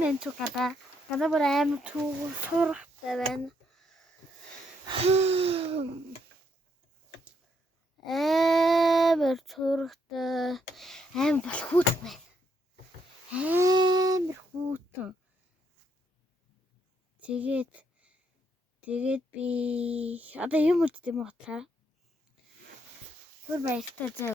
мен ч гадаа. Гадаа бүр амар суурхтай байна. Амар суурхтай. Амар болохгүй байна. Амар хүүтэн. Тэгээд би одоо юм үзт юм бодлаа. Түр баяртай.